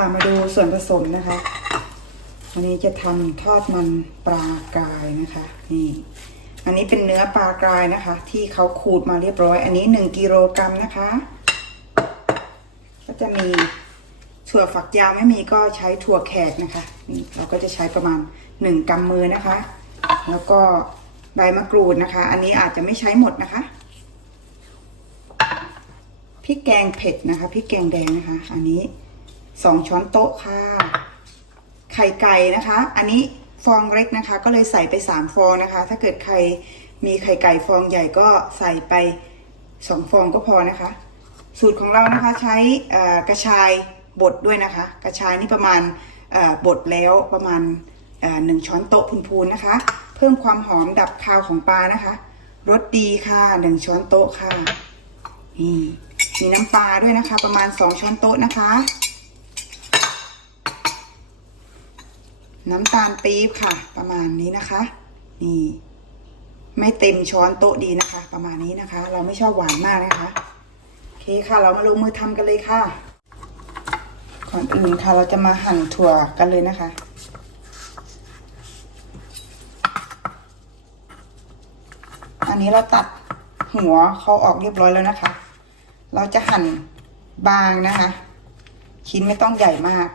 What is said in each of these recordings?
ค่ะมาดูส่วนผสมนะคะวันนี้จะทำทอดมันปลากรายนะคะ นี่ อันนี้เป็นเนื้อปลากรายนะคะ ที่เขาขูดมาเรียบร้อย อันนี้หนึ่งกิโลกรัมนะคะ ก็จะมีถั่วฝักยาวไม่มีก็ใช้ถั่วแขกนะคะ นี่เราก็จะใช้ประมาณหนึ่งกำมือนะคะ แล้วก็ใบมะกรูดนะคะ อันนี้อาจจะไม่ใช้หมดนะคะพริกแกงเผ็ดนะคะพริกแกงแดงนะคะ อันนี้ สองช้อนโต๊ะค่ะ ไข่ไก่นะคะ อันนี้ฟองเล็กนะคะ ก็เลยใส่ไปสามฟองนะคะ ถ้าเกิดใครมีไข่ไก่ฟองใหญ่ก็ใส่ไปสองฟองก็พอนะคะ สูตรของเรานะคะใช้กระชายบดด้วยนะคะ กระชายนี่ประมาณบดแล้วประมาณหนึ่งช้อนโต๊ะพูนๆนะคะ เพิ่มความหอมดับคาวของปลานะคะรสดีค่ะหนึ่งช้อนโต๊ะค่ะนี่มีน้ำปลาด้วยนะคะ ประมาณสองช้อนโต๊ะนะคะ น้ำตาลปี๊บค่ะ ประมาณนี้นะคะ นี่ ไม่เต็มช้อนโต๊ะดีนะคะ ประมาณนี้นะคะ เราไม่ชอบหวานมากนะคะโอเคค่ะเรามาลงมือทำกันเลยค่ะ ก่อนอื่นค่ะ เราจะมาหั่นถั่วกันเลยนะคะอันนี้เราตัดหัวเขาออกเรียบร้อยแล้วนะคะ เราจะหั่นบางนะคะ ชิ้นไม่ต้องใหญ่มาก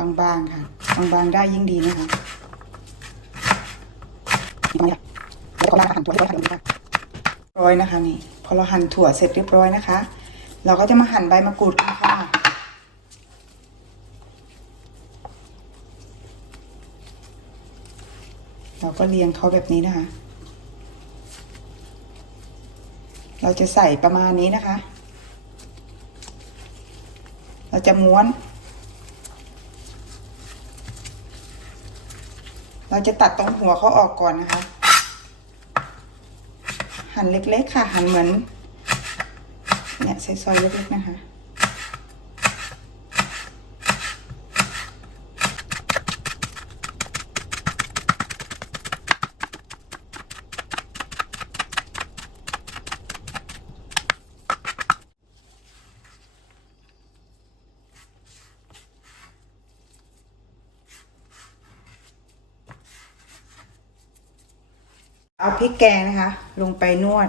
บางๆค่ะ บางๆได้ยิ่งดีนะคะแล้วก็หั่นถั่วเรียบร้อยค่ะร้อยนะคะนี่พอเราหั่นถั่วเสร็จเรียบร้อยนะคะ เราก็จะมาหั่นใบมะกรูดกันค่ะเราก็เรียงเขาแบบนี้นะคะ เราจะใส่ประมาณนี้นะคะ เราจะม้วน เราจะตัดตรงหัวเขาออกก่อนนะคะ หั่นเล็กๆค่ะ หั่นเหมือนเนี่ยใส่ซอยเล็กๆนะคะ เอาพริกแกงนะคะ ลงไปนวด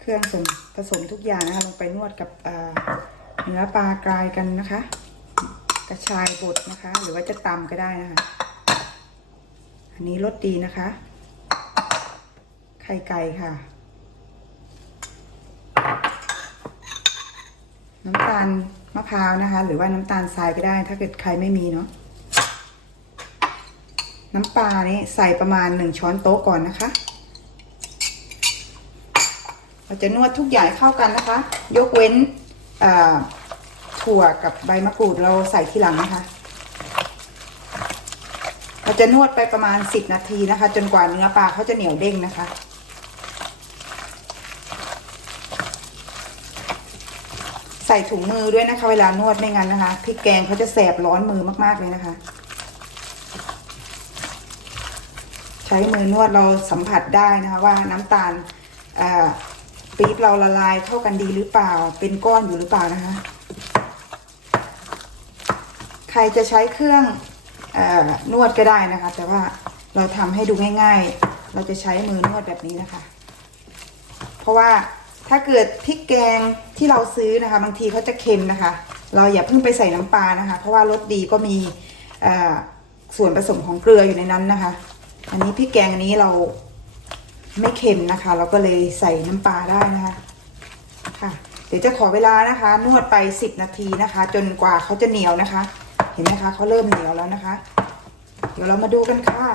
เครื่องส่วนผสมทุกอย่างนะคะ ลงไปนวดกับเอ่อเนื้อปลากรายกันนะคะ กระชายบดนะคะ หรือว่าจะตำก็ได้นะคะ อันนี้รสดีนะคะ ไข่ไก่ค่ะ น้ำตาลมะพร้าวนะคะ หรือว่าน้ำตาลทรายก็ได้ ถ้าเกิดใครไม่มีเนาะน้ำปลานี่ใส่ประมาณหนึ่งช้อนโต๊ะก่อนนะคะ เราจะนวดทุกอย่างเข้ากันนะคะ ยกเว้นถั่วกับใบมะกรูดเราใส่ทีหลังนะคะ เราจะนวดไปประมาณสิบนาทีนะคะ จนกว่าเนื้อปลาเขาจะเหนียวเด้งนะคะใส่ถุงมือด้วยนะคะ เวลานวดไม่งั้นนะคะพริกแกงเขาจะแสบร้อนมือมาก ๆ เลยนะคะ ใช้มือนวดเราสัมผัสได้นะคะว่าน้ำตาล ปี๊บเราละลายเข้ากันดีหรือเปล่า เป็นก้อนอยู่หรือเปล่านะคะ ใครจะใช้เครื่องอนวดก็ได้นะคะ แต่ว่าเราทำให้ดูง่ายๆ เราจะใช้มือนวดแบบนี้นะคะ เพราะว่าถ้าเกิดพริกแกงที่เราซื้อนะคะ บางทีเขาจะเค็มนะคะ เราอย่าเพิ่งไปใส่น้ำปลานะคะ เพราะว่ารสดีก็มีส่วนผสมของเกลืออยู่ในนั้นนะคะ อันนี้พริกแกงอันนี้เรา ไม่เค็มนะคะ เราก็เลยใส่น้ำปลาได้นะคะค่ะ เดี๋ยวจะขอเวลานะคะ นวดไปสิบนาทีนะคะ จนกว่าเขาจะเหนียวนะคะ เห็นไหมคะเขาเริ่มเหนียวแล้วนะคะ เดี๋ยวเรามาดูกันค่ะ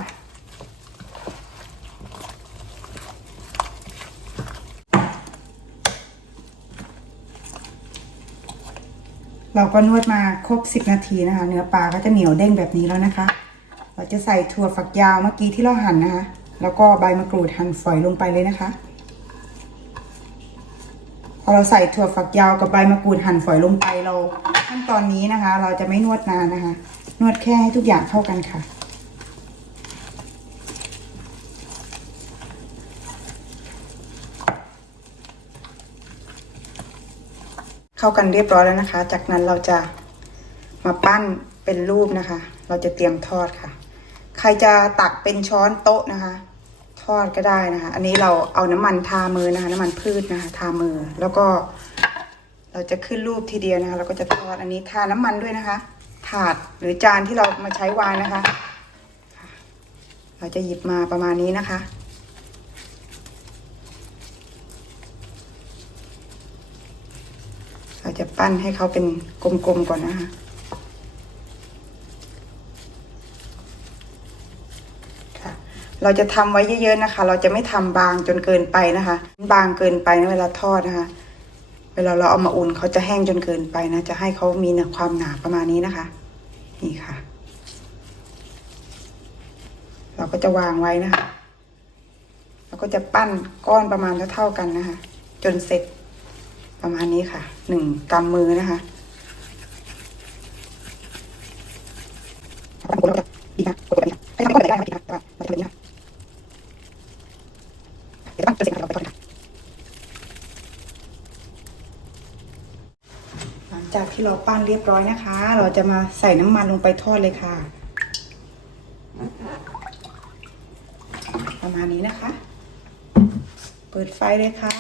เราก็นวดมาครบสิบนาทีนะคะ เนื้อปลาก็จะเหนียวเด้งแบบนี้แล้วนะคะ เราจะใส่ถั่วฝักยาวเมื่อกี้ที่เราหั่นนะคะ แล้วก็ใบมะกรูดหั่นฝอยลงไปเลยนะคะ พอเราใส่ถั่วฝักยาวกับใบมะกรูดหั่นฝอยลงไปเราขั้นตอนนี้นะคะ เราจะไม่นวดนานนะคะ นวดแค่ให้ทุกอย่างเข้ากันค่ะเข้ากันเรียบร้อยแล้วนะคะ จากนั้นเราจะมาปั้นเป็นรูปนะคะ เราจะเตรียมทอดค่ะ ใครจะตักเป็นช้อนโต๊ะนะคะ ทอดก็ได้นะคะ อันนี้เราเอาน้ำมันทามือนะคะ น้ำมันพืชนะคะ ทามือ แล้วก็ เราจะขึ้นรูปทีเดียวนะคะ เราก็จะทอดอันนี้ทาน้ำมันด้วยนะคะ ถาดหรือจานที่เรามาใช้วางนะคะ เราจะหยิบมาประมาณนี้นะคะเราจะปั้นให้เขาเป็นกลมๆก่อนนะคะ เราจะทำไว้เยอะๆนะคะ เราจะไม่ทำบางจนเกินไปนะคะ บางเกินไปนะเวลาทอดนะคะ เวลาเราเอามาอุ่นเขาจะแห้งจนเกินไปนะ จะให้เขามีความหนาประมาณนี้นะคะ นี่ค่ะ เราก็จะวางไว้นะคะเราก็จะปั้นก้อนประมาณเท่าๆกันนะคะ จนเสร็จประมาณนี้ค่ะหนึ่งกำมือนะคะดีนะกดแบบนี้ห้ทำก้อนใหญ่ได้นะดีนะแต่ว่าเราจะแบบนี้นะเดี๋ยวต้องจะเสร็จแล้วเราไปทอดกันหลังจากที่เรา ปั้นเรียบร้อยนะคะ เราจะมาใส่น้ำมันลงไปทอดเลยค่ะ ประมาณนี้นะคะ เปิดไฟเลยค่ะ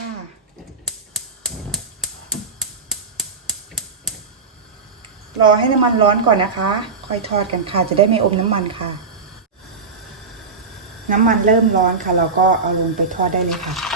รอให้น้ำมันร้อนก่อนนะคะ ค่อยทอดกันค่ะ จะได้ไม่อมน้ำมันค่ะ น้ำมันเริ่มร้อนค่ะ เราก็เอาลงไปทอดได้เลยค่ะ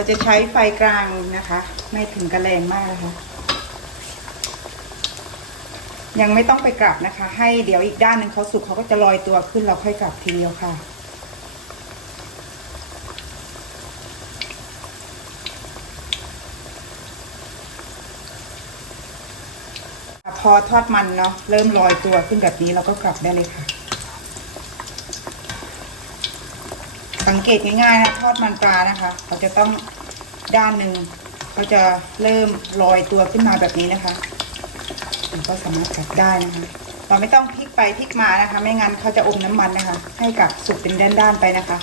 เราจะใช้ไฟกลางนะคะ ไม่ถึงกระแรงมากนะคะ ยังไม่ต้องไปกลับนะคะ ให้เดี๋ยวอีกด้านหนึ่งเขาสุกเขาก็จะลอยตัวขึ้นเราค่อยกลับทีเดียวค่ะพอทอดมันเนาะเริ่มลอยตัวขึ้นแบบนี้เราก็กลับได้เลยค่ะ สังเกตง่ายๆนะทอดมันปลานะคะเราจะต้องด้านหนึ่งเขาจะเริ่มลอยตัวขึ้นมาแบบนี้นะคะมันก็สามารถกลับได้นะคะ เราไม่ต้องพลิกไปพลิกมานะคะ ไม่งั้นเขาจะอมน้ำมันนะคะ ให้กับสุกเป็นด้านๆไปนะคะ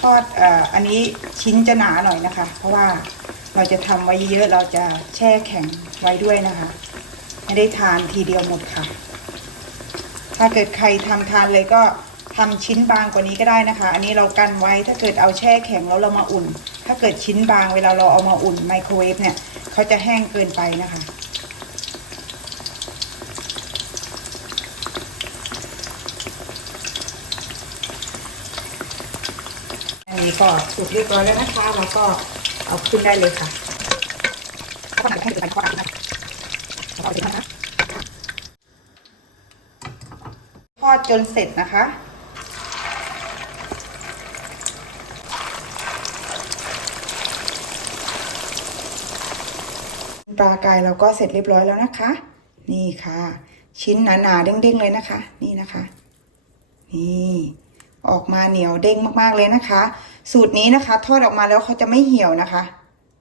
ทอดอออันนี้ชิ้นจะหนาหน่อยนะคะ เพราะว่าเราจะทำไว้เยอะเราจะแช่แข็งไว้ด้วยนะคะ ไม่ได้ทานทีเดียวหมดค่ะ ถ้าเกิดใครทำทานเลยก็ทำชิ้นบางกว่านี้ก็ได้นะคะ อันนี้เรากันไว้ถ้าเกิดเอาแช่แข็งแล้วเรามาอุ่น ถ้าเกิดชิ้นบางเวลาเราเอามาอุ่นไมโครเวฟเนี่ยเขาจะแห้งเกินไปนะคะอันนี้ก็สุกเรียบร้อยแล้วนะคะเราก็เอาขึ้นได้เลยค่ะก็ทำให้เกิดการทอดนะคะแล้วก็ เอาไปทอดนะทอดจนเสร็จนะคะ ปลากายเราก็เสร็จเรียบร้อยแล้วนะคะ นี่ค่ะ ชิ้นหนาๆเด้งๆเลยนะคะ นี่นะคะ นี่ออกมาเหนียวเด้งมากๆเลยนะคะ สูตรนี้นะคะ ทอดออกมาแล้วเขาจะไม่เหี่ยวนะคะ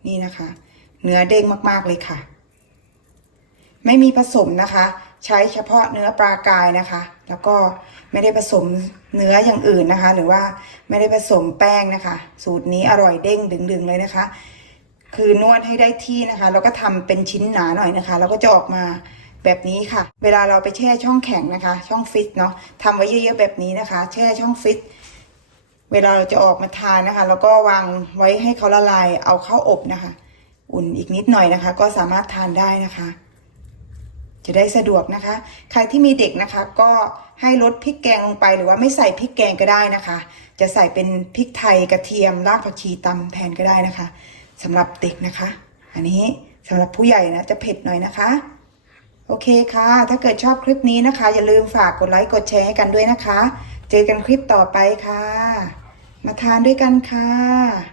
นี่นะคะ เนื้อเด้งมากๆเลยค่ะ ไม่มีผสมนะคะ ใช้เฉพาะเนื้อปลากายนะคะ แล้วก็ไม่ได้ผสมเนื้ออย่างอื่นนะคะ หรือว่าไม่ได้ผสมแป้งนะคะ สูตรนี้อร่อยเด้งดึงๆเลยนะคะ คือนวดให้ได้ที่นะคะ แล้วก็ทำเป็นชิ้นหนาหน่อยนะคะ แล้วก็จะออกมาแบบนี้ค่ะ เวลาเราไปแช่ช่องแข็งนะคะ ช่องฟิตเนาะทำไว้เยอะๆแบบนี้นะคะ แช่ช่องฟิตเวลาเราจะออกมาทานนะคะ แล้วก็วางไว้ให้เขาละลาย เอาเข้าอบนะคะ อุ่นอีกนิดหน่อยนะคะ ก็สามารถทานได้นะคะ จะได้สะดวกนะคะ ใครที่มีเด็กนะคะ ก็ให้ลดพริกแกงลงไปหรือว่าไม่ใส่พริกแกงก็ได้นะคะ จะใส่เป็นพริกไทยกระเทียมรากผักชีตำแทนก็ได้นะคะสำหรับเด็กนะคะ อันนี้สำหรับผู้ใหญ่นะจะเผ็ดหน่อยนะคะ โอเคค่ะ ถ้าเกิดชอบคลิปนี้นะคะ อย่าลืมฝากกดไลค์กดแชร์ให้กันด้วยนะคะ เจอกันคลิปต่อไปค่ะ มาทานด้วยกันค่ะ